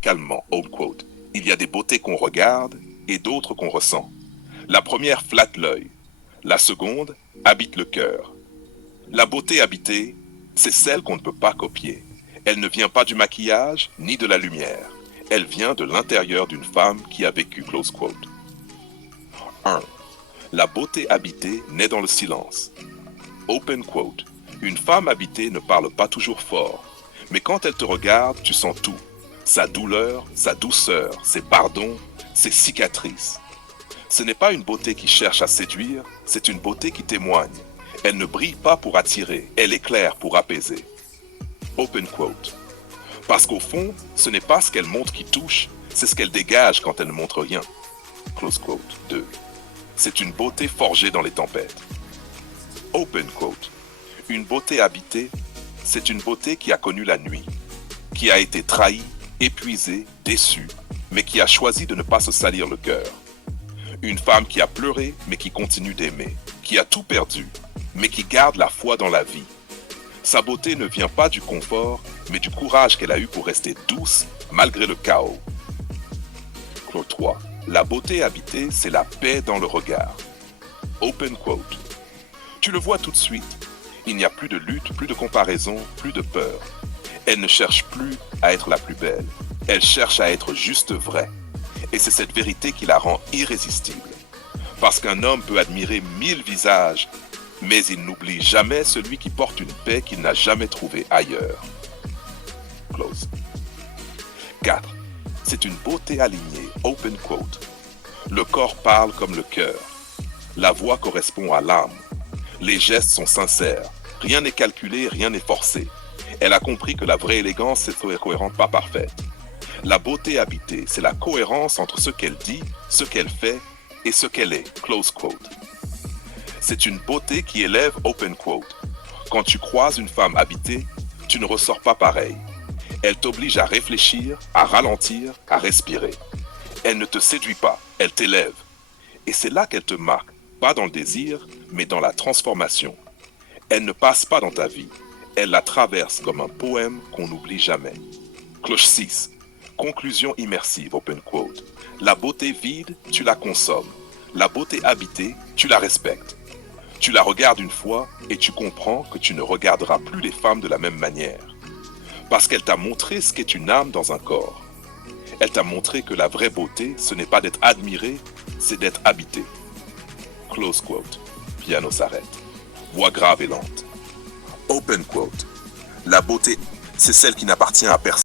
calmement, open quote. Il y a des beautés qu'on regarde et d'autres qu'on ressent. La première flatte l'œil. La seconde habite le cœur. La beauté habitée, c'est celle qu'on ne peut pas copier. Elle ne vient pas du maquillage ni de la lumière. Elle vient de l'intérieur d'une femme qui a vécu, close quote. 1. La beauté habitée naît dans le silence. Open quote. Une femme habitée ne parle pas toujours fort, mais quand elle te regarde, tu sens tout. Sa douleur, sa douceur, ses pardons, ses cicatrices. Ce n'est pas une beauté qui cherche à séduire, c'est une beauté qui témoigne. Elle ne brille pas pour attirer, elle éclaire pour apaiser. Open quote. Parce qu'au fond, ce n'est pas ce qu'elle montre qui touche, c'est ce qu'elle dégage quand elle ne montre rien. Close quote. 2. C'est une beauté forgée dans les tempêtes. Open quote. Une beauté habitée, c'est une beauté qui a connu la nuit, qui a été trahie, épuisée, déçue, mais qui a choisi de ne pas se salir le cœur. Une femme qui a pleuré, mais qui continue d'aimer, qui a tout perdu, mais qui garde la foi dans la vie. Sa beauté ne vient pas du confort, mais du courage qu'elle a eu pour rester douce malgré le chaos. Claude 3. La beauté habitée, c'est la paix dans le regard. Open quote. Tu le vois tout de suite. Il n'y a plus de lutte, plus de comparaison, plus de peur. Elle ne cherche plus à être la plus belle. Elle cherche à être juste vraie. Et c'est cette vérité qui la rend irrésistible. Parce qu'un homme peut admirer 1000 visages, mais il n'oublie jamais celui qui porte une paix qu'il n'a jamais trouvée ailleurs. Close. 4. C'est une beauté alignée, open quote. Le corps parle comme le cœur. La voix correspond à l'âme. Les gestes sont sincères. Rien n'est calculé, rien n'est forcé. Elle a compris que la vraie élégance est cohérente, pas parfaite. La beauté habitée, c'est la cohérence entre ce qu'elle dit, ce qu'elle fait et ce qu'elle est. Close quote. C'est une beauté qui élève, open quote. Quand tu croises une femme habitée, tu ne ressors pas pareil. Elle t'oblige à réfléchir, à ralentir, à respirer. Elle ne te séduit pas, elle t'élève. Et c'est là qu'elle te marque, pas dans le désir, mais dans la transformation. Elle ne passe pas dans ta vie, elle la traverse comme un poème qu'on n'oublie jamais. Cloche 6. Conclusion immersive, open quote. La beauté vide, tu la consommes. La beauté habitée, tu la respectes. Tu la regardes une fois et tu comprends que tu ne regarderas plus les femmes de la même manière. Parce qu'elle t'a montré ce qu'est une âme dans un corps. Elle t'a montré que la vraie beauté, ce n'est pas d'être admiré, c'est d'être habité. Close quote. Piano s'arrête. Voix grave et lente. Open quote. La beauté, c'est celle qui n'appartient à personne.